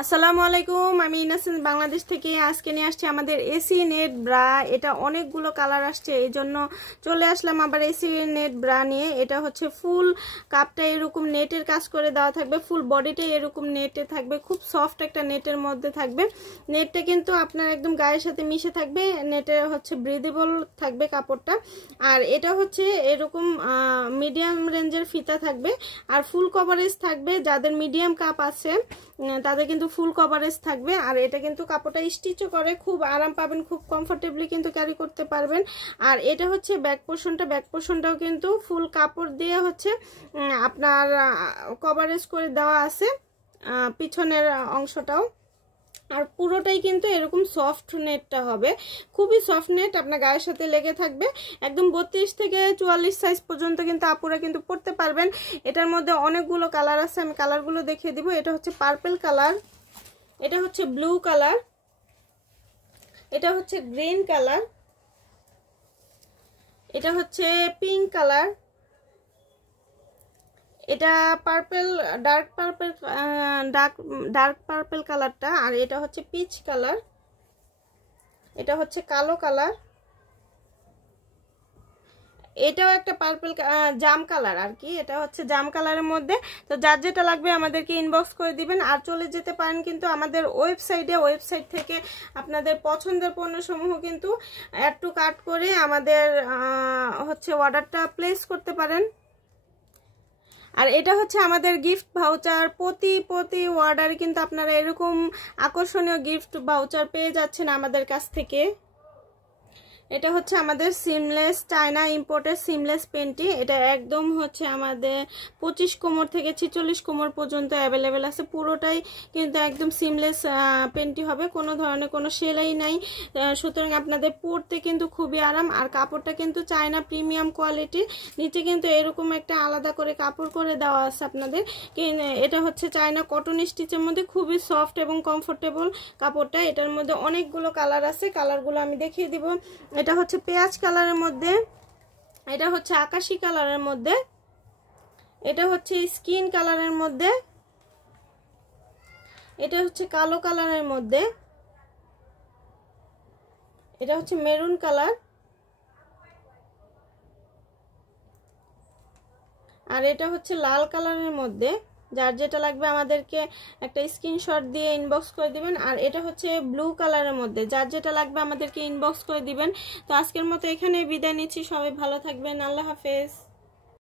আসসালামু আলাইকুম, আমি ইনাসেন্স বাংলাদেশ থেকে আজকে নিয়ে আসছি আমাদের এসি নেট ব্রা। এটা অনেকগুলো কালার আসছে, এই জন্য চলে আসলাম আবার এসি নেট ব্রা নিয়ে। এটা হচ্ছে ফুল কাপটা এরকম নেটের কাজ করে দেওয়া থাকবে, ফুল বডিটাই এরকম নেটে থাকবে, খুব সফট একটা নেটের মধ্যে থাকবে। নেটটা কিন্তু আপনার একদম গায়ের সাথে মিশে থাকবে, নেটের হচ্ছে ব্রিদেবল থাকবে কাপড়টা। আর এটা হচ্ছে এরকম মিডিয়াম রেঞ্জের ফিতা থাকবে আর ফুল কভারেজ থাকবে। যাদের মিডিয়াম কাপ আছে তাদের কিন্তু ফুল কভারেজ থাকবে। আর এটা কিন্তু কাপড়টা স্টিচও করে, খুব আরাম পাবেন, খুব কমফোর্টেবলি কিন্তু ক্যারি করতে পারবেন। আর এটা হচ্ছে ব্যাক পোর্শনটাও কিন্তু ফুল কাপড় দিয়ে হচ্ছে আপনার কভারেজ করে দেওয়া আছে, পিছনের অংশটাও। আর পুরোটাই কিন্তু এরকম সফট নেটটা হবে, খুবই সফট নেট, আপনার গায়ের সাথে লেগে থাকবে। একদম 32 থেকে 44 সাইজ পর্যন্ত কিন্তু আপুরা কিন্তু পরতে পারবেন। এটার মধ্যে অনেকগুলো কালার আছে, আমি কালারগুলো দেখিয়ে দিব। এটা হচ্ছে পার্পল কালার, এটা হচ্ছে ব্লু কালার, এটা হচ্ছে গ্রিন কালার, এটা হচ্ছে পিঙ্ক কালার, এটা পার্পল ডার্ক পার্পল কালারটা। আর এটা হচ্ছে পিচ কালার, এটা হচ্ছে কালো কালার, এটাও একটা পার্পল জাম কালার আর কি, এটা হচ্ছে জাম কালারের মধ্যে। তো যার যেটা লাগবে আমাদেরকে ইনবক্স করে দিবেন। আর চলে যেতে পারেন কিন্তু আমাদের ওয়েবসাইট থেকে আপনাদের পছন্দের পণ্যসমূহ কিন্তু অ্যাড টু কার্ট করে আমাদের হচ্ছে অর্ডারটা প্লেস করতে পারেন। আর এটা হচ্ছে আমাদের গিফট ভাউচার, প্রতি অর্ডারে কিন্তু আপনারা এরকম আকর্ষণীয় গিফট ভাউচার পেয়ে যাচ্ছেন আমাদের কাছ থেকে। এটা হচ্ছে আমাদের সিমলেস চায়না ইম্পোর্টের সিমলেস পেন্টি। এটা একদম হচ্ছে আমাদের 25 কোমর থেকে 46 কোমর পর্যন্ত অ্যাভেলেবেল আছে। পুরোটাই কিন্তু একদম সিমলেস পেন্টি হবে, কোনো ধরনের কোনো সেলাই নাই, সুতরাং আপনাদের পরতে কিন্তু খুবই আরাম। আর কাপড়টা কিন্তু চায়না প্রিমিয়াম কোয়ালিটির, নিচে কিন্তু এরকম একটা আলাদা করে কাপড় করে দেওয়া আছে আপনাদের। এটা হচ্ছে চায়না কটন স্টিচের মধ্যে, খুবই সফট এবং কমফোর্টেবল কাপড়টা। এটার মধ্যে অনেকগুলো কালার আছে, কালারগুলো আমি দেখিয়ে দিব। এটা হচ্ছে পেঁয়াজ কালারের মধ্যে, এটা হচ্ছে আকাশি কালারের মধ্যে, এটা হচ্ছে স্কিন কালারের মধ্যে, এটা হচ্ছে কালো কালারের মধ্যে, এটা হচ্ছে মেরুন কালার, আর এটা হচ্ছে লাল কালারের মধ্যে। যার যেটা লাগবে আমাদেরকে একটা স্ক্রিনশট দিয়ে ইনবক্স করে দিবেন। আর এটা হচ্ছে ব্লু কালারের মধ্যে, যার যেটা লাগবে আমাদেরকে ইনবক্স করে দিবেন। তো আজকের মতো এখানে বিদায় নিচ্ছি, সবাই ভালো থাকবেন, আল্লাহ হাফেজ।